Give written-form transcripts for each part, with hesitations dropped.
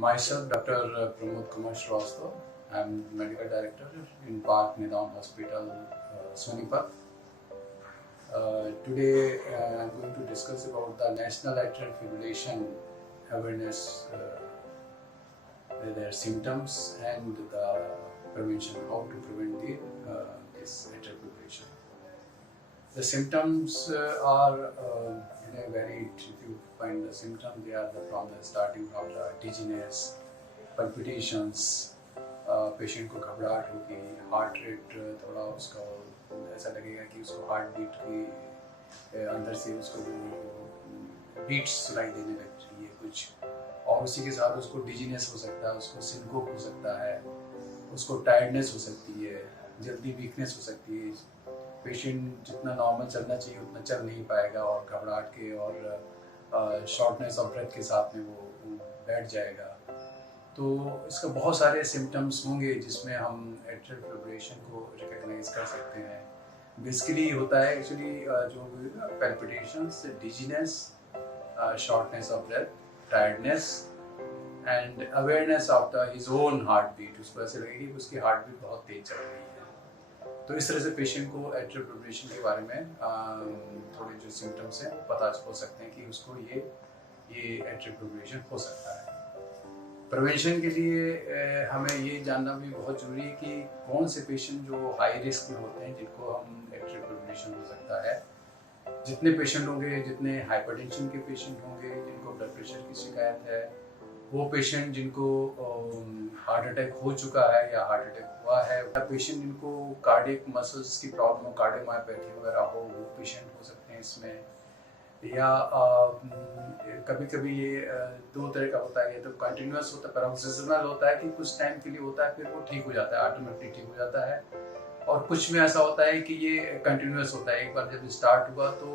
Myself, Dr. Pramod Kumar Shrivastava. I'm Medical Director in Park Nidam Hospital, Sonipat. Today, I'm going to discuss about the National Atrial Fibrillation Awareness, their symptoms and the prevention, how to prevent this atrial fibrillation. The symptoms are varied. If you find the symptoms, they are starting from the dizziness, palpitations, patient को घबराहट होगी, heart rate थोड़ा उसका ऐसा लगेगा कि उसको heart beat की अंदर से उसको बीट्स सुनाई देने लग रही है कुछ, और उसी के साथ उसको डिजीनेस हो सकता है, उसको सिनकोप हो सकता है, उसको टायर्डनेस हो सकती है, जल्दी वीकनेस हो सकती है। पेशेंट जितना नॉर्मल चलना चाहिए उतना चल नहीं पाएगा और घबराहट के और शॉर्टनेस ऑफ ब्रेथ के साथ में वो बैठ जाएगा। तो इसका बहुत सारे सिम्टम्स होंगे जिसमें हम एट्रियल फिब्रिलेशन को रिकग्नाइज कर सकते हैं। बेसिकली होता है एक्चुअली जो palpitations, dizziness, shortness of breath, tiredness and awareness of the his own heart beat. उसको ऐसे लगेगी कि उसकी हार्ट बीट बहुत तेज चल रही है। तो इस तरह से पेशेंट को एट्रियल फिब्रिलेशन के बारे में थोड़े जो सिम्टम्स हैं वो पता हो सकते हैं कि उसको ये एट्रियल फिब्रिलेशन हो सकता है। प्रिवेंशन के लिए हमें ये जानना भी बहुत ज़रूरी है कि कौन से पेशेंट जो हाई रिस्क में होते हैं जिनको हम एट्रियल फिब्रिलेशन हो सकता है। जितने पेशेंट होंगे, जितने हाइपरटेंशन के पेशेंट होंगे, जिनको ब्लड प्रेशर की शिकायत है, वो पेशेंट जिनको हार्ट अटैक हो चुका है या हार्ट अटैक हुआ है, या पेशेंट जिनको कार्डियक मसल्स की प्रॉब्लम हो, कार्डियोमायोपैथी वगैरह हो, वो पेशेंट हो सकते हैं इसमें। या कभी कभी ये दो तरह का होता है, ये तो कंटिन्यूस होता है, पैरोक्सिजमल होता है कि कुछ टाइम के लिए होता है, फिर वो ठीक हो जाता है, ऑटोमेटिकली ठीक हो जाता है। और कुछ में ऐसा होता है कि ये कंटिन्यूस होता है, एक बार जब स्टार्ट हुआ तो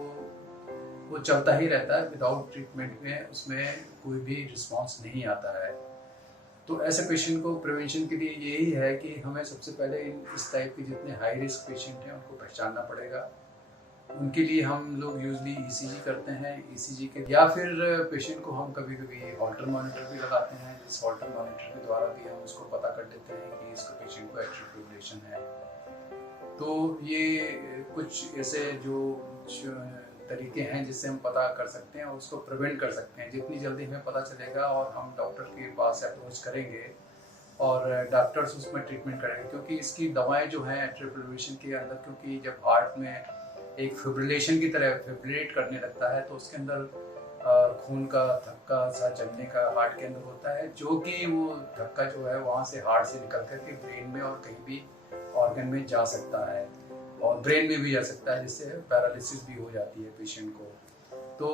वो चलता ही रहता है, विदाउट ट्रीटमेंट में उसमें कोई भी रिस्पॉन्स नहीं आता है। तो ऐसे पेशेंट को प्रिवेंशन के लिए यही है कि हमें सबसे पहले इस टाइप के जितने हाई रिस्क पेशेंट हैं उनको पहचानना पड़ेगा। उनके लिए हम लोग यूजली ईसीजी करते हैं, ईसीजी के, या फिर पेशेंट को हम कभी कभी हॉल्टर मॉनिटर भी लगाते हैं, जिस हॉल्टर मॉनिटर के द्वारा भी हम उसको पता कर देते हैं कि इसको पेशेंट को एट्रियल फिब्रिलेशन है। तो ये कुछ ऐसे जो तरीके हैं जिससे हम पता कर सकते हैं और उसको प्रिवेंट कर सकते हैं। जितनी जल्दी हमें पता चलेगा और हम डॉक्टर के पास अप्रोच करेंगे और डॉक्टर्स उसमें ट्रीटमेंट करेंगे, क्योंकि इसकी दवाएं जो हैं एट्रियल फिब्रिलेशन के अंदर, क्योंकि जब हार्ट में एक फिब्रिलेशन की तरह फिब्रिलेट करने लगता है तो उसके अंदर खून का धक्का सा जमने का हार्ट के अंदर होता है, जो कि वो धक्का जो है वहाँ से हार्ट से निकल कर के ब्रेन में और कहीं भी ऑर्गन में जा सकता है और ब्रेन में भी जा सकता है, जिससे पैरालिसिस भी हो जाती है पेशेंट को। तो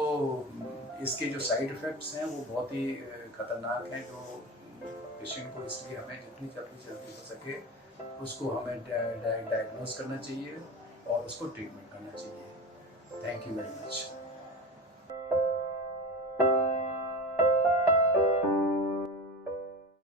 इसके जो साइड इफ़ेक्ट्स हैं वो बहुत ही खतरनाक हैं, जो पेशेंट को, इसलिए हमें जितनी जल्दी हो सके उसको हमें डायग्नोज करना चाहिए और उसको ट्रीटमेंट करना चाहिए। Thank you very much.